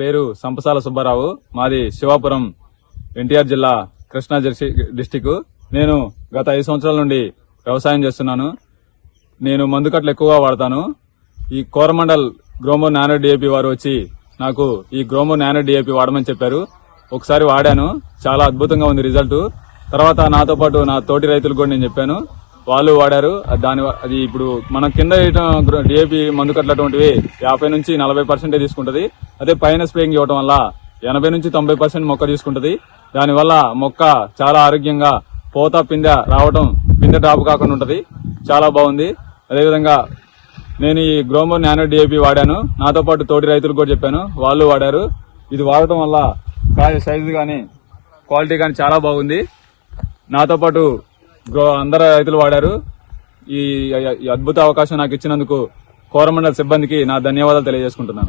పేరు సంపసాల సుబ్బారావు. మాది శివాపురం, ఎన్టీఆర్ జిల్లా, కృష్ణా డిస్టిక్. నేను గత 5 సంవత్సరాల నుండి వ్యవసాయం చేస్తున్నాను. నేను మందు కట్టలు ఎక్కువగా వాడతాను. ఈ కోరమండల్ గ్రోమో నానో డిఏపి వారు వచ్చి నాకు ఈ గ్రోమో నానో డిఏపి వాడమని చెప్పారు. ఒకసారి వాడాను, చాలా అద్భుతంగా ఉంది రిజల్ట్. తర్వాత నాతో పాటు నా తోటి రైతులకు కూడా నేను చెప్పాను, వాళ్ళు వాడారు. అది ఇప్పుడు మనం కింద డిఏపి మందు కట్టినటువంటివి 50 నుంచి 40% తీసుకుంటది. అదే పైన స్ప్రేయింగ్ ఇవ్వడం వల్ల 80 నుంచి 90% మొక్క తీసుకుంటది. దానివల్ల మొక్క చాలా ఆరోగ్యంగా పూత పిందె రావడం, పిందె డ్రాప్ కాకుండా ఉంటది. చాలా బాగుంది. అదేవిధంగా నేను ఈ గ్రోమో నానో డిఏపి వాడాను. నాతో పాటు తోటి రైతులకు కూడా చెప్పాను, వాళ్ళు వాడారు. ఇది వాడటం వల్ల కాయ సైజు గానీ క్వాలిటీ కానీ చాలా బాగుంది. నాతో పాటు అందరు రైతులు వాడారు. ఈ అద్భుత అవకాశం నాకు ఇచ్చినందుకు కోరమండల్ సిబ్బందికి నా ధన్యవాదాలు తెలియజేసుకుంటున్నాను.